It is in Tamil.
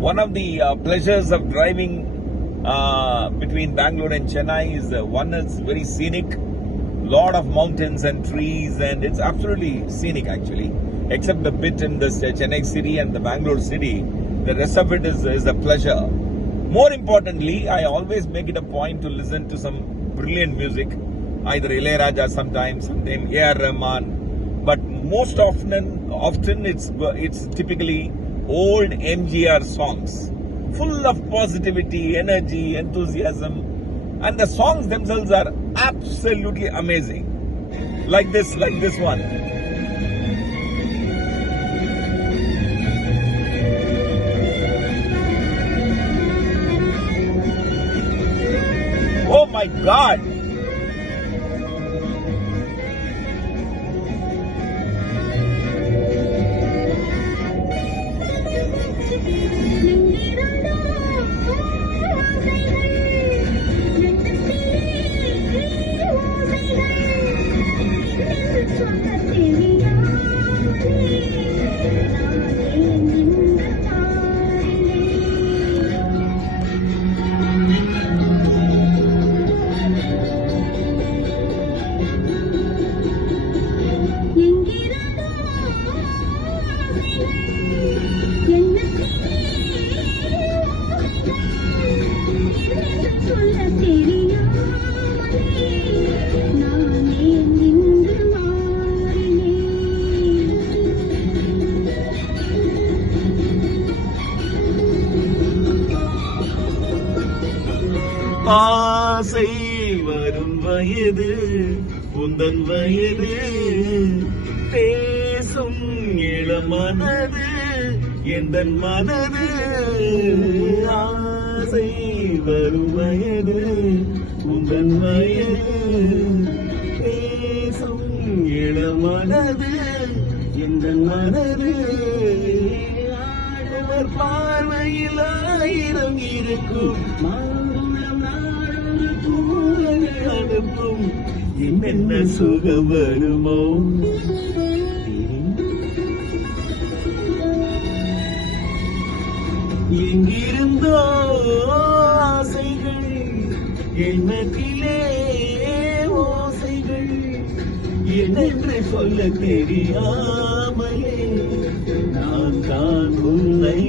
One of the pleasures of driving between Bangalore and Chennai is one is very scenic, lot of mountains and trees, and it's absolutely scenic actually, except the bit in this Chennai city and the Bangalore city. The rest of it is a pleasure. More importantly, I always make it a point to listen to some brilliant music, either Ilayaraja sometimes A.R. Rahman, but most often it's typically old MGR songs, full of positivity, energy, enthusiasm, and the songs themselves are absolutely amazing. Like this one. Oh my God! ஆசை வரும் வயது உந்தன் வயது பேசும் இளமனது எந்தன் மனது. ஆசை வரும் வயது உந்தன் வயது பேசும் இளமனது எந்தன் மனது. ஆடவர் பார்வையில் ஆயிரம் இருக்கும் அனுப்பும் என்ன சுகம் வருமோ. எங்கிருந்தோ ஆசைகள் எண்ணத்திலே ஓசைகள் என்னென்று சொல்ல தெரியாமலே நான் தான் உன்னை